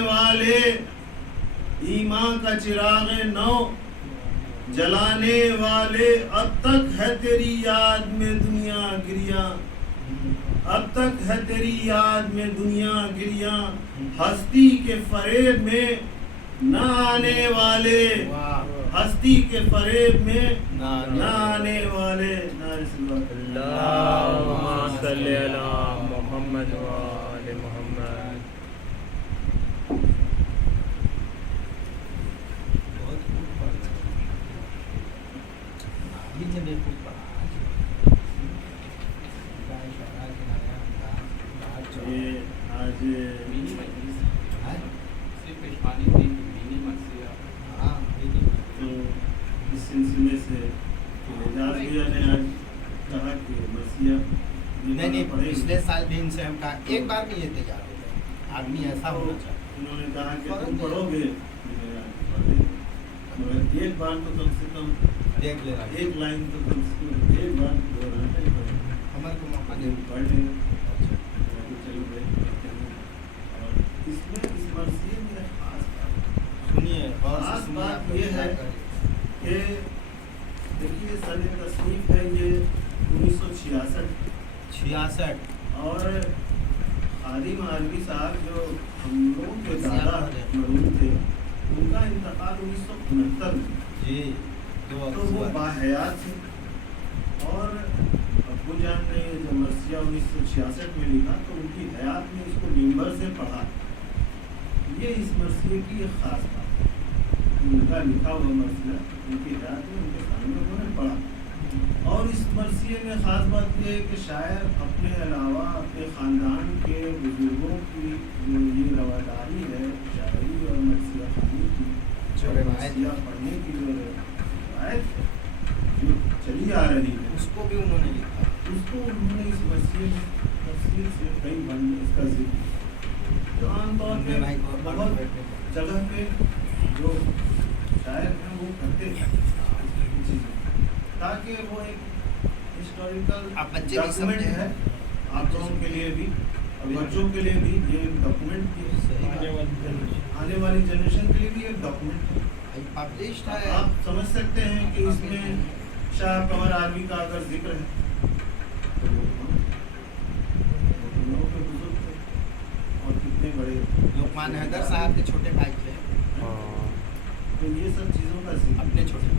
والے ایمان کا چراغ نو جلانے والے، اب تک ہے تیری یاد میں دنیا گریا، اب تک ہے تیری یاد میں دنیا گریا، ہستی کے فریب میں نہ آنے والے، ہستی کے فریب میں نہ آنے والے۔ اللہم صلی علی محمد و آل محمد۔ آج اس سلسلے سے اعجاز بھیا نے آج کہا کہ مرثیہ نہیں پچھلے سال بھی ان سے ہم کہا ایک بار میں یہ تیار ہو جائے، آدمی ایسا ہونا چاہیے۔ انہوں نے کہا کہ تم پڑھو گے مگر ایک بار تو کم سے کم دیکھ لینا، ایک لائن تو کم سے کم ایک بار عمل کو موقع دے پڑھ لیں گے۔ چلو بھائی پڑھتے ہیں۔ اور اس میں اس مرثیے میں خاص بات سنیے، اور خاص بات یہ ہے کہ دیکھیے سن تصنیف ہے یہ 1966 اور خادم عالوی صاحب جو ہم لوگوں کے دادا مرحوم تھے، ان کا انتقال 1969 میں جی، تو وہ باحیات تھے، اور ابو جان نے جو مرثیہ 1966 میں لکھا تو ان کی حیات میں اس کو ممبر سے پڑھا۔ یہ اس مرثیے کی ایک خاص بات ہے، ان کا لکھا ہوا مرثیہ ان کی حیات میں ان کے سامنے انہوں نے پڑھا۔ اور اس مرثیے میں خاص بات یہ ہے کہ شاعر اپنے علاوہ اپنے خاندان کے بزرگوں کی جو یہ رواداری ہے شاعری اور مرثیہ خوانی کی، جو مرثیہ پڑھنے کی جو روایت ہے جو چلی آ رہی ہے، اس کو بھی انہوں نے لکھا، اس کو انہوں نے اس مرثیے میں تفصیل سے کئی بند اس کا ذکر، جو عام طور پہ بہت جگہ پہ جو شاعر ہیں وہ کرتے ہیں تاکہ وہ ایک ہسٹوریکل ڈاکومنٹ ہے آپ لوگوں کے لیے بھی اور بچوں کے لیے بھی، یہ ڈاکومنٹ آنے والی جنریشن کے لیے بھی ایک ڈاکومنٹ ہے، پبلشڈ ہے۔ آپ سمجھ سکتے ہیں کہ اس میں شاہ قمر عالوی کا اگر ذکر ہے تو وہ لوگوں کے بزرگ تھے اور کتنے بڑے لقمان حیدر صاحب کے چھوٹے بھائی تھے، تو یہ سب چیزوں کا ذکر اپنے چھوٹے بھائی،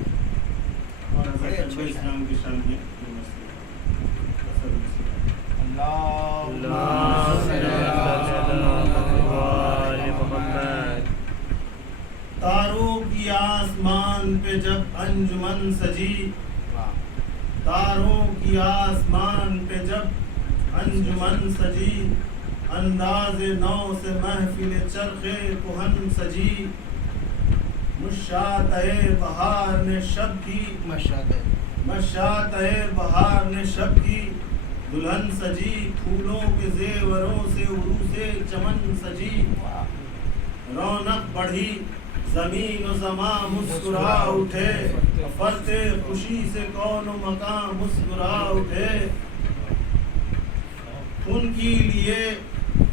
اور حضرت اسلام کی شان میں تاروں کی آسمان پہ جب انجمن سجی، تاروں کی آسمان پہ جب انجمن سجی، انداز نو سے محفل چرخ کہن سجی، مشاطِ بہار نے شب کی، مشاطِ بہار نے شب کی دلہن سجی، پھولوں کے زیوروں سے عروس چمن سجی، رونق بڑھی زمین و زمان مسکرا اٹھے، فرط خوشی سے کون و مکان مسکرا اٹھے، ان کی لیے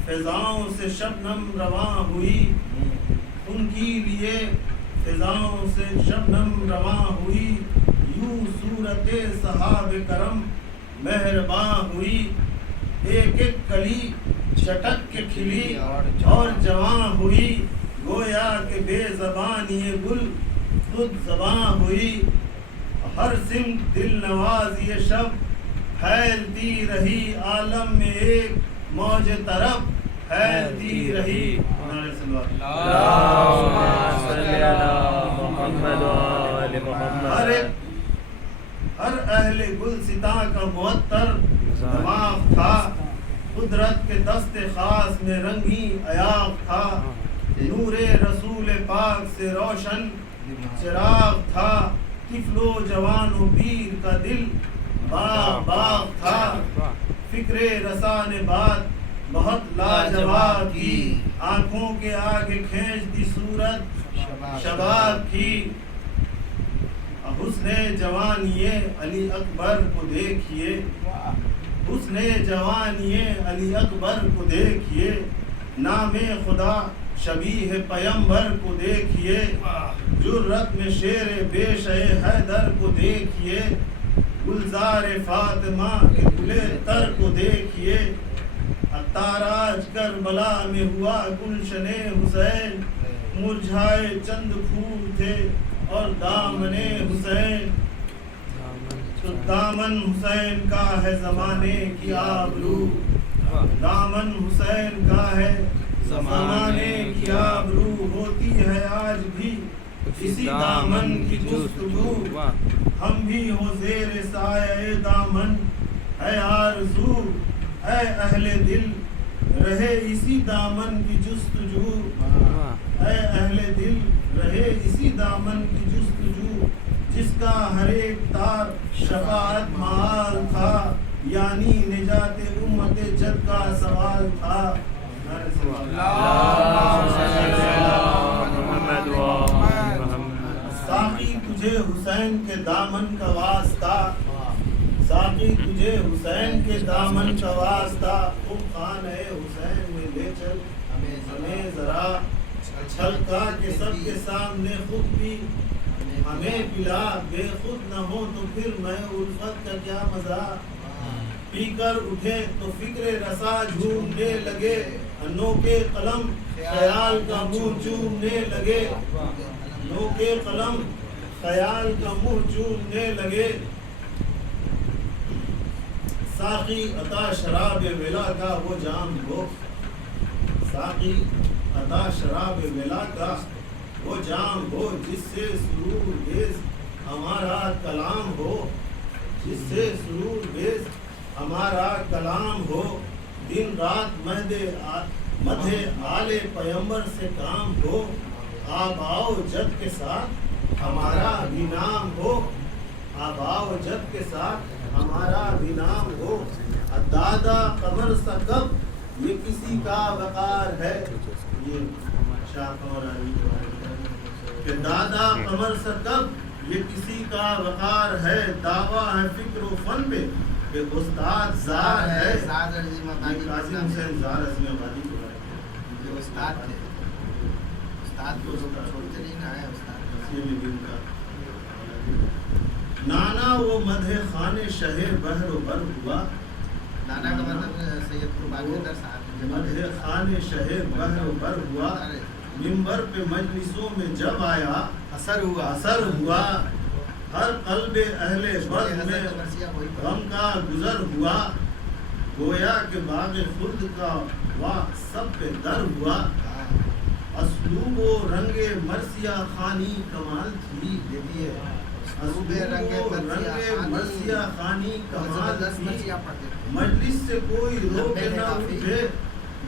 فضاؤں سے شبنم رواں ہوئی، ان کی لیے فضاؤں سے شبنم رواں ہوئی، یوں صورت صحاب کرم مہرباں ہوئی، ایک ایک کلی چٹک کے کھلی اور جواں ہوئی، گویا کہ بے زبان یہ گل خود زباں ہوئی، ہر سمت دل نواز یہ شب پھیلتی رہی، عالم میں ایک موج طرب پھیلتی رہی۔ ہر اہل گلستاں کا معطر دماغ تھا، قدرت کے دست خاص میں رنگی ایاغ تھا، نور رسول پاک سے روشن چراغ تھا، طفل و جوان و پیر کا دل باغ باغ تھا، فکر رسان بات بہت لاجواب کی، آنکھوں کے آگے کھینچ دی صورت شباب کی، حسن جوانی علی اکبر کو دیکھیے، حسن جوانی علی اکبر کو دیکھیے، نام خدا شبیہ پیمبر کو دیکھیے، جرت میں شیر بیش حیدر کو دیکھیے، گلزار فاطمہ کے گلے تر کو دیکھیے، تاراج کربلا میں ہوا گلشن حسین، مرجھائے چند پھول تھے اور دامن حسین، تو دامن حسین کا ہے زمانے کی آبرو، دامن حسین کا ہے زمانے کی آبرو، ہوتی ہے آج بھی اسی دامن کی جستجو، ہم بھی ہو زیر سایہ دامن ہے آرزو، اے اہل دل رہے اسی دامن کی جستجو، اے اہل دل رہے اسی دامن کی جستجو، جس کا ہر ایک تار شفاعت مآل تھا، یعنی نجات امت جد کا سوال تھا۔ ساقی تجھے حسین کے دامن کا واسطہ، ساقی تجھے حسین کے دامن کا واسطہ، خود خانہ حسین میں لے چل ہمیں ذرا، چھلکا کے سب کے سامنے خود بھی ہمیں پلا، بے خود نہ ہو تو پھر میں الفت کا کیا مزہ، پی کر اٹھے تو فکر رسا جھومنے لگے، انوکھے قلم خیال کا منہ چومنے لگے، انوکھے قلم خیال کا منہ چومنے لگے، ساقی عطا شراب ولا کا وہ جام ہو، ساقی عطا شراب ولا کا وہ جام ہو، جس سے سرور بیز ہمارا کلام ہو، جس سے سرور بیز ہمارا کلام ہو، دن رات مدح آل پیمبر سے کام ہو، آباؤ جد کے ساتھ ہمارا بھی نام ہو، آباؤ جد کے ساتھ ہمارا بھی نام ہو، دادا قمر سکب یہ کسی کا وقار ہے، یہ شاہ قمر علی کہ دادا قمر سکب یہ کسی کا وقار ہے، دعویٰ ہے فکر و فن پہ کہ استاد زار ہے، قاسم حسین زار عظیم آبادی کو ہے، استاد تھے، استاد کو چھوڑتے نہیں نہ ہے، استاد نانا وہ مدح خان شہ بحر و بر ہوا، نانا کا مطلب سید قربانی در صاحب، مدح خان شہ بحر و بر ہوا، منبر پہ مجلسوں میں جب آیا اثر ہوا، اثر ہوا، ہر قلب اہل برد میں غم کا گزر ہوا، گویا کہ باغ خلد کا واہ سب پہ در ہوا، اسلوب و رنگ مرثیہ خانی کمال تھی، اسلوب رنگ مرثیہ خانی کمال تھی، مجلس سے کوئی روک نہ اٹھے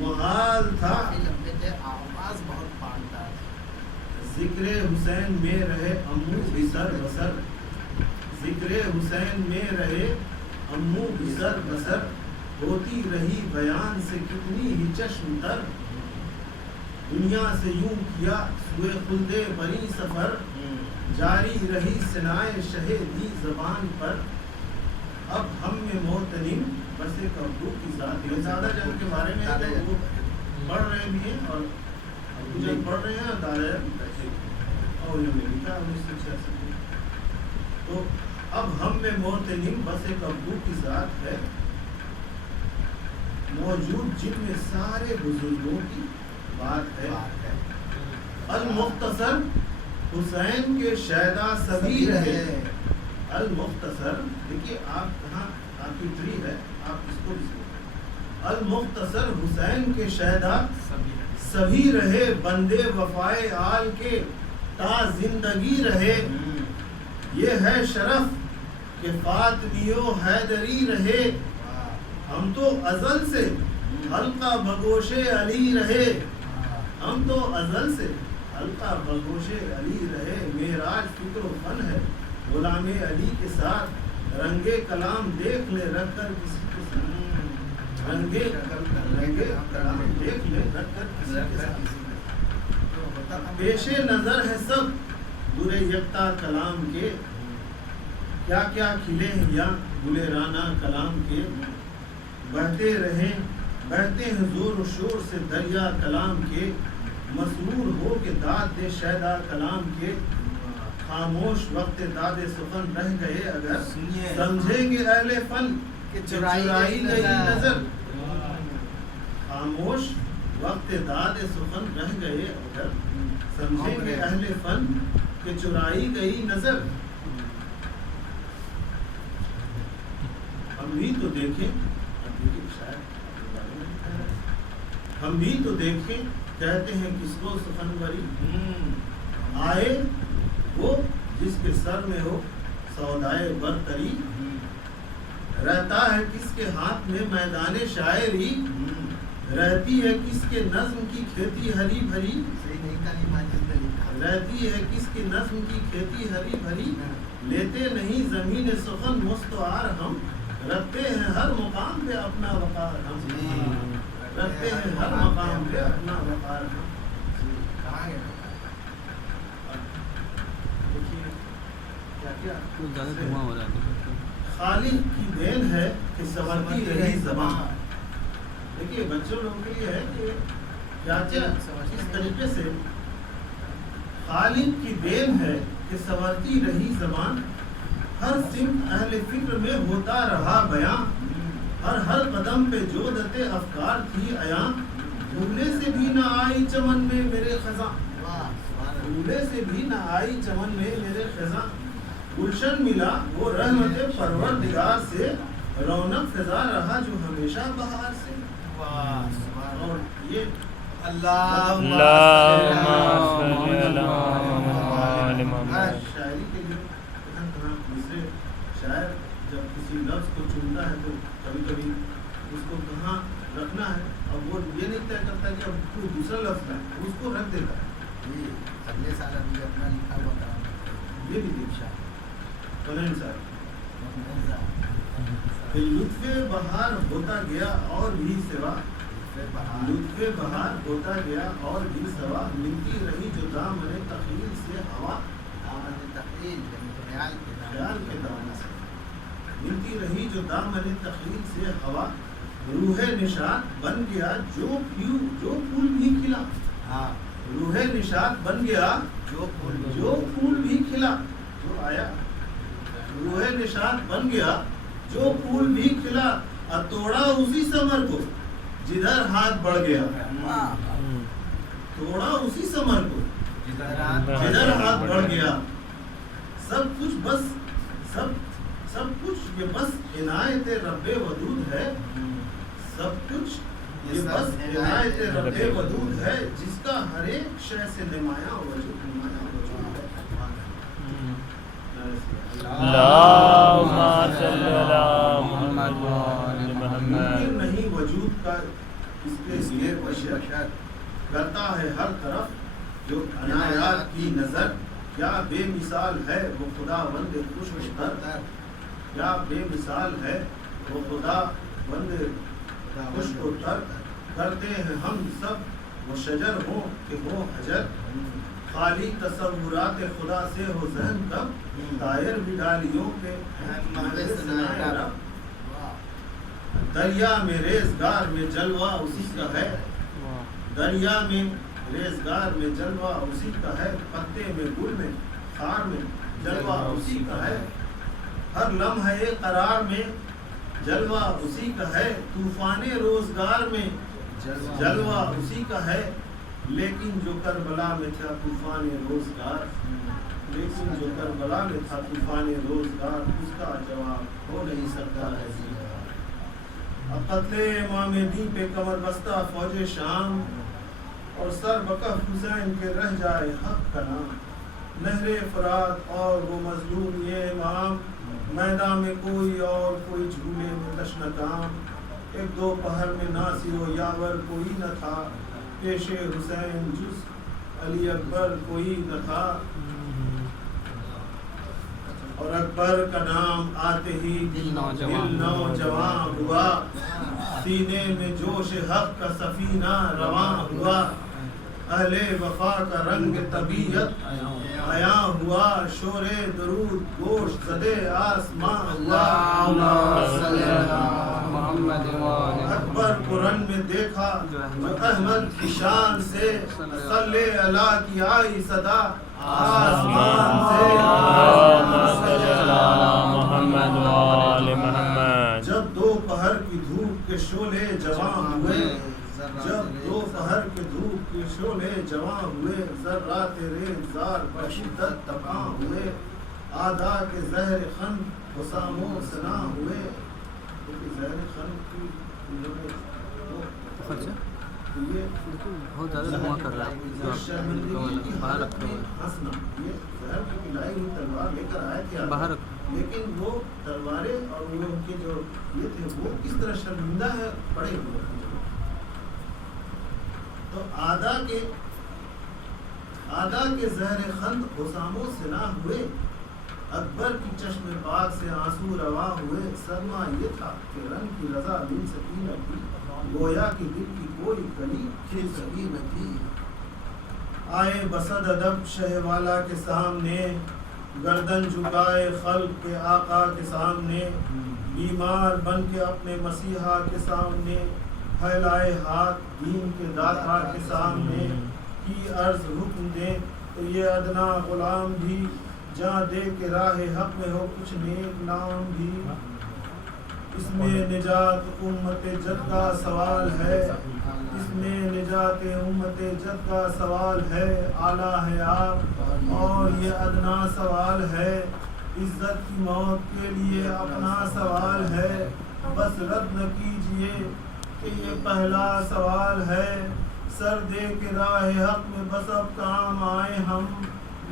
محال تھا، آواز بہت پانتا، ذکر حسین میں رہے امو بسر بسر، ذکر حسین میں رہے امو بسر بسر، ہوتی رہی بیان سے کتنی ہی چشم تر، دنیا سے یوں کیا سوئے خلد بری سفر، جاری رہی ثنائے شہیدی زبان پر، اب ہم میں محترم بس کبو کی ذات، یہ زیادہ جنگ کے بارے میں وہ پڑھ رہے بھی ہیں اور ابو جنگ پڑھ رہے ہیں دارے اور انہوں نے لکھا 1966 میں، تو اب ہم میں محترم بس کبو کی ذات ہے، موجود جن میں سارے بزرگوں کی بات ہے، المختصر حسین کے شیدا سبھی رہے، المختصر دیکھیے آپ کہاں آپ کی ٹری ہے، آپ اس کو بھی المختصر حسین کے شیدا سبھی رہے، بندے وفائے آل کے تا زندگی رہے، یہ ہے شرف کہ فاطمیو حیدری رہے، ہم تو ازل سے حلقہ بگوش علی رہے، ہم تو ازل سے حلقہ بگوش علی رہے، معراج فکر و فن ہے غلام علی کے ساتھ، رنگے کلام دیکھ لے رکھ کر کسی کے ساتھ، رنگے کلام دیکھ لے رکھ کر کسی کے ساتھ، پیش نظر ہے سب برے یکتا کلام کے، کیا کیا کھلے ہیں یا گلے رانا کلام کے، بہتے رہیں بہتے ہیں زور و شور سے دریا کلام کے، مسرور ہو کہ داد دے شیدا کلام کے خاموش وقت داد سخن رہ گئے اگر سنیے سمجھیں گے اہل فن کہ چرائی گئی نظر خاموش وقت داد سخن رہ گئے اگر سمجھیں گے اہل فن کہ چرائی گئی نظر ہم بھی تو دیکھیں ہم بھی تو دیکھیں کہتے ہیں کس کو سخنوری آئے وہ جس کے سر میں ہو سودائے برتری رہتا ہے کس کے ہاتھ میں میدان شاعری رہتی ہے کس کے نظم کی کھیتی ہری بھری رہتی ہے کس کی نظم کی کھیتی ہری بھری لیتے نہیں زمین سخن مستعار ہم رکھتے ہیں ہر مقام پہ اپنا وقار ہم رکھتے ہیں ہر مقام پہ اپنا وقار ہم خالق کی دین ہے کہ سنورتی رہی زبان دیکھیے بچوں لوگوں کے لیے ہے کہ کیا اس طریقے سے خالق کی دین ہے کہ سنورتی رہی زبان ہر سمت اہل فکر میں ہوتا رہا بیان ہر قدم پہ جودت افکار تھی عیاں بھولے سے بھی نہ آئی چمن میں میرے خزاں بھولے سے بھی نہ آئی چمن میں میرے خزاں گلشن ملا وہ رحمت پروردگار سے رونق فضا رہا جو ہمیشہ بہار سے اور یہ شاعری کے لیے دوسرے شاعر جب کسی لفظ کو چنتا ہے تو کبھی کبھی اس کو کہاں رکھنا ہے اور وہ یہ نہیں طے کرتا کہ اب کوئی دوسرا لفظ ہے اس کو رکھ دیتا ہے اگلے سال ابھی اپنا لکھا ہوا تھا یہ بھی دیکھا کلن صاحب لطف بہار ہوتا گیا اور بھی سوا لطف بہار ہوتا گیا اور بھی سوا ملتی رہی جو دامن تخیل سے ہوا خیال کے دامن سے ملتی رہی جو دامن تخیل سے ہوا روح نشاط بن گیا جو پھول بھی کھلا روح نشاط بن گیا جو پھول بھی کھلا جو آیا روح نشاط بن گیا جو پھول بھی کھلا توڑا اسی ثمر کو جدھر ہاتھ بڑھ گیا توڑا اسی ثمر کو جدھر ہاتھ بڑھ گیا سب کچھ بس سب کچھ یہ بس عنایت رب ودود ہے سب کچھ یہ بس عنایت رب ودود ہے جس کا ہر ایک شے سے نمایاں وجود ہے ممکن نہیں وجود کا اس کے لیے بشر کرتا ہے ہر طرف جو عنایات کی نظر کیا بے مثال ہے وہ خدا بند خوش تر کیا بے مثال ہے وہ خدا بند خوش کو تر کرتے ہیں ہم سب وہ شجر ہو کہ ہو حجر خالی تصورات خدا سے ہو ذہن کب دائر بڈالیوں کے دریا میں ریزگار میں جلوہ اسی کا ہے دریا میں ریزگار میں جلوہ اسی کا ہے پتے میں گل میں خار میں جلوہ اسی کا ہے ہر لمحے قرار میں جلوہ اسی کا ہے طوفان روزگار میں جلوہ اسی کا ہے لیکن جو کربلا میں تھا طوفان روزگار لیکن جو کربلا میں تھا طوفان روزگار اس کا جواب ہو نہیں سکتا ہے قتل امام دین پہ کمر بستہ فوج شام اور سر بکف حسین کے رہ جائے حق کا نام نہر فرات اور وہ مظلوم یہ امام میدان میں کوئی اور کوئی جھولے میں تشنکام ایک دو پہر میں ناصر و یاور کوئی نہ تھا پیش حسین جز علی اکبر کوئی نہ تھا اور اکبر کا نام آتے ہی دل نوجوان ہوا سینے میں جوش حق کا سفینہ رواں ہوا اہل وفا کا رنگ طبیعت عیاں ہوا شور درود گوشت زدے آسماں ہوا محمد وآل اکبر کو رن میں دیکھا جو احمد کی شان سے صلی اللہ کی آئی صدا آسمان سے محمد وآل محمد جب دوپہر کی دھوپ کے شعلے جواں ہوئے جب دوپہر کے دھوپ کے شعلے جواں ہوئے ذرات ریزگار پر شدت تپاں ہوئے آدھا کے زہر خن حسام و سنا ہوئے زہر خن کی بہت زیادہ دھواں کر رہا ہے باہر رکھو ہنسنا یہ زہر کی لائی ہوئی تلوار لے کر آئے تھے باہر رکھو لیکن وہ تلواریں اور وہ ان کے جو یہ تھے وہ کس طرح شرمندہ ہے پڑے ہوئے تو آدھا کے زہر خند حسام و سنا ہوئے اکبر کی چشم پاک سے آنسو روا ہوئے صدمہ یہ تھا کہ رنگ کی رضا دل سکینہ کی گویا کہ دل کی کوئی کلی کھل سکی نہ تھی آئے بسد ادب شہ والا کے سامنے گردن جھکائے خلق کے آقا کے سامنے بیمار بن کے اپنے مسیحا کے سامنے پھیلائے ہاتھ دین کے داتا کے سامنے کی عرض حکم دے تو یہ ادنا غلام بھی جہاں دے کے راہ حق میں ہو کچھ نیک نام بھی اس میں نجات امت جد کا سوال ہے اس میں نجات امت جد کا سوال ہے اعلیٰ ہے آپ اور یہ ادنا سوال ہے عزت کی موت کے لیے اپنا سوال ہے بس رد نہ کیجئے کہ یہ پہلا سوال ہے سر دے کے راہ حق میں بس اب کام آئے ہم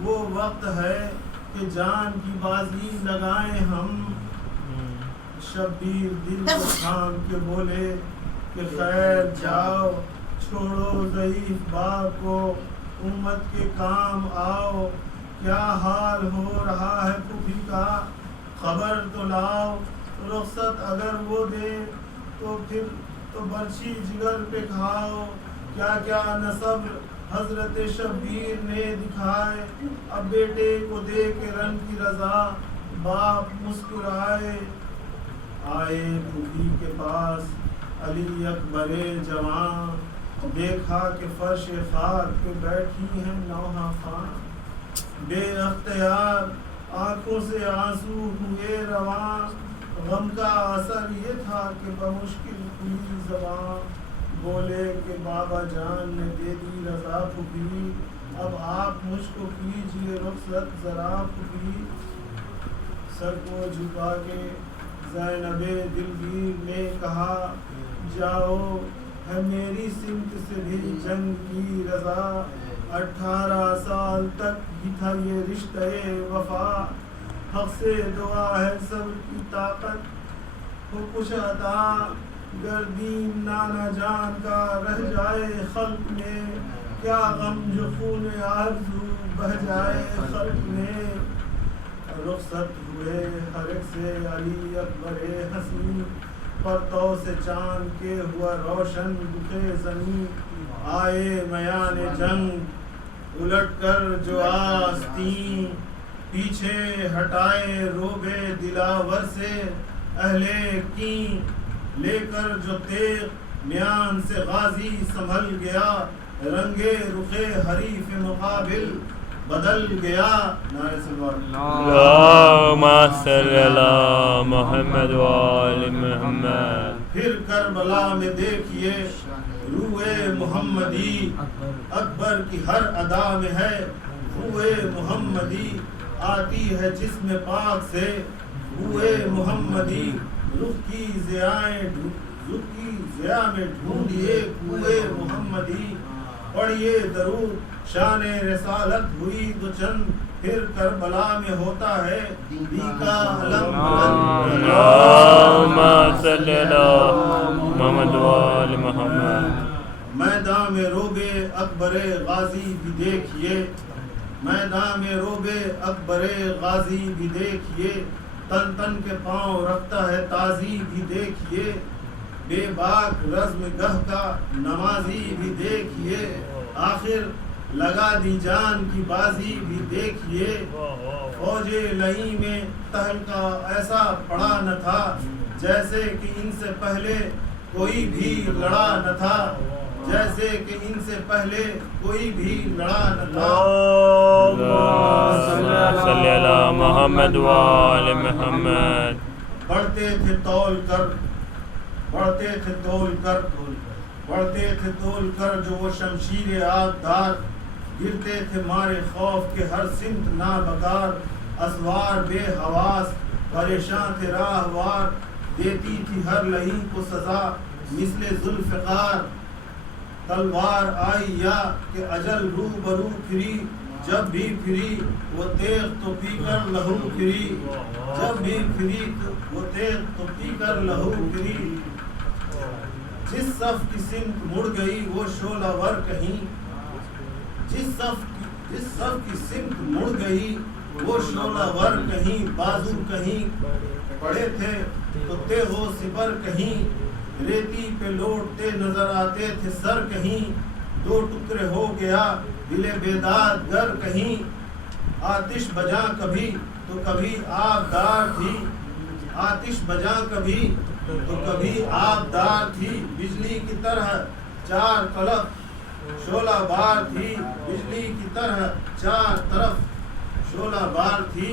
وہ وقت ہے کہ جان کی بازی لگائیں ہم شبیر دل کو تھام کے بولے کہ خیر جاؤ چھوڑو ضعیف باپ کو امت کے کام آؤ کیا حال ہو رہا ہے پھوپھی کا خبر تو لاؤ رخصت اگر وہ دے تو پھر تو برچھی جگر پہ کھاؤ کیا کیا نصب حضرت شبیر نے دکھائے اب بیٹے کو دے کے رن کی رضا باپ مسکرائے آئے پھوپھی کے پاس علی اکبر جوان دیکھا کہ فرش خاک پہ بیٹھی ہیں نوحہ خان بے اختیار آنکھوں سے آنسو ہوئے رواں غم کا اثر یہ تھا کہ بمشکل کھلی زبان بولے کہ بابا جان نے دے دی رضا پھوپھی اب آپ مجھ کو کیجئے رخصت ذرا پھوپھی سر کو جھکا کے زینب دلگیر نے کہا جاؤ ہے میری سمت سے بھی جنگ کی رضا 18 سال تک ہی تھا یہ رشتہ وفا حق سے دعا ہے صبر کی طاقت ہو کچھ عطا گردین نانا جان کا رہ جائے خلق میں کیا غم جو خون آرزو بہ جائے خلق میں رخصت ہوئے ہر ایک سے علی اکبر حسین پرتو سے چاند کے ہوا روشن دکھے زمین آئے میان جنگ الٹ کر جو آستین پیچھے ہٹائے روبے دلاور سے اہل کین لے کر جو تیغ میان سے غازی سنبھل گیا رنگے رخے حریف مقابل بدل گیا نعرہ صلوات اللہم صلی علی محمد وآل محمد پھر کربلا میں دیکھیے روح محمدی اکبر کی ہر ادا میں ہے روح محمدی آتی ہے جسم پاک سے روح محمدی رخ کی ضیاء میں ڈھونڈیے کوہ محمدی پڑھیے درود شان رسالت ہوئی تو چند پھر کربلا میں ہوتا ہے دی کا علم اللہم صلی علی محمد وآل محمد میدان میں روبے اکبر غازی بھی دیکھیے میدان میں روبے اکبر غازی بھی دیکھیے تن تن کے پاؤں رکھتا ہے تازی بھی دیکھیے بے باک رزم گہ کا نمازی بھی دیکھیے آخر لگا دی جان کی بازی بھی دیکھیے فوج لئی میں تہلکہ ایسا پڑا نہ تھا جیسے کہ ان سے پہلے کوئی بھی لڑا نہ تھا، جیسے کہ ان سے پہلے کوئی بھی لڑا نہ تھا۔ صلی اللہ محمد و آل محمد۔ بڑھتے تھے تول کر، بڑھتے تھے تول کر، بڑھتے تھے تول کر جو وہ شمشیر آبدار، گرتے تھے مارے خوف کے ہر سمت نابکار، اسوار بے حواس پریشان تھے راہوار، دیتی تھی ہر لہیم کو سزا مثل ذوالفقار، تلوار آئی یا کہ اجل رو برو پھری، جب بھی پھری وہ تیغ تو پی کر لہو پھری، جب بھی پھری وہ تیغ تو پی کر لہو پھری، جس صف کی سمت مڑ گئی وہ شعلہ ور کہیں، جس صف کی سمت مڑ گئی وہ شعلہ ور کہیں، بازو کہیں پڑے تھے تو تیغ و سپر کہیں، ریتی پہ لوٹتے نظر آتے تھے سر کہیں، دو ٹکڑے ہو گیا دل بیداد گر کہیں، آتش بجا کبھی تو کبھی آبدار تھی، آتش بجا کبھی تو کبھی آبدار تھی، بجلی کی طرح چار طرف شعلہ بار تھی، بجلی کی طرح چار طرف شعلہ بار تھی،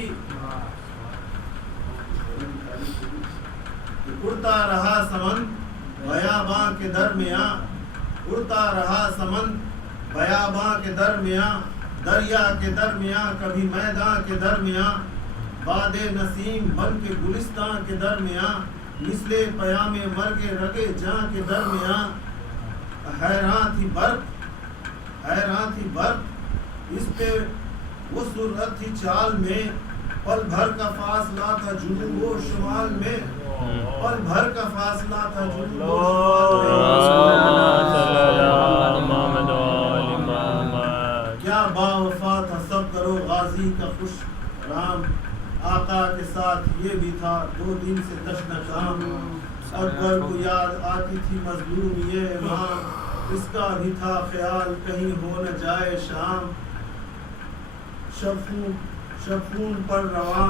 اڑتا رہا سمن بیاباں کے درمیان، اڑتا رہا سمن بیاباں کے درمیان، دریا کے درمیان کبھی میدان کے درمیان، باد نسیم بن کے گلستان کے درمیان، مثل پیام مرگ رگے جاں کے درمیان، حیران تھی برق، حیران تھی برق اس پہ وہ سرعت تھی چال میں، پل بھر کا فاصلہ تھا جنوب و شمال میں، پل بھر کا فاصلہ تھا جنوب و شمال میں، کیا باوفا تھا سب کرو غازی کا خوش رام، آقا کے ساتھ یہ بھی تھا 2 دن سے دشنا کام، اکبر کو یاد آتی تھی مظلوم یہ امام، اس کا بھی تھا خیال کہیں ہو نہ جائے شام، شفون پر رواں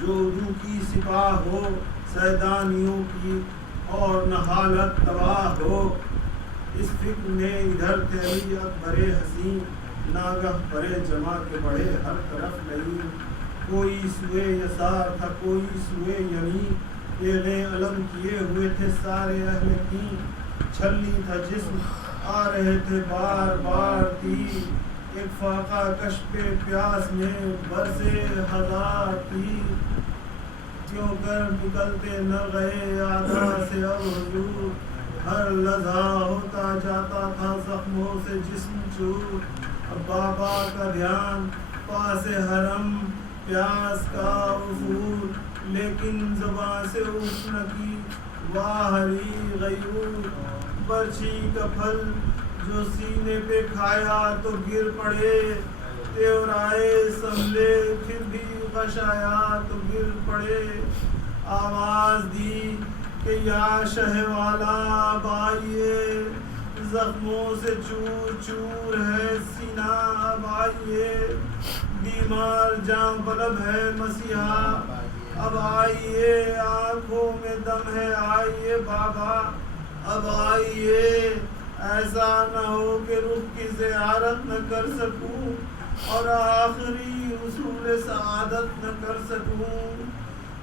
جو اردو کی سپاہ ہو، سیدانیوں کی اور نہ حالت تباہ ہو، اس فکر میں ادھر تیری اکبر حسین، ناگہ پرے جمع کے بڑھے ہر طرف نہیں، کوئی سوئے یسار تھا کوئی سوئے یمین، تیغ علم کیے ہوئے تھے سارے اہل دین، چھلی تھا جسم آ رہے تھے بار بار تیر، ایک فاقہ کش پہ پیاس میں برسے ہزار تیر، کیوں کر نکلتے نہ گئے آدھا سے اب حضور، ہر لمحہ ہوتا جاتا تھا زخموں سے جسم چور، اب بابا کا دھیان پاس حرم پیاس کا عفور، لیکن زباں سے اٹھ نہ کی واہری غیور، برچھی کا پھل جو سینے پہ کھایا تو گر پڑے، تیورائے سنبھلے پھر بھی غش آیا تو گر پڑے، آواز دی کہ یا شہ والا اب آئیے، زخموں سے چور چور ہے سینہ اب آئیے، بیمار جاں بلب ہے مسیحا اب آئیے، آنکھوں میں دم ہے آئیے بابا اب آئیے، ایسا نہ ہو کہ رخ کی زیارت نہ کر سکوں اور آخری حصول سعادت نہ کر سکوں،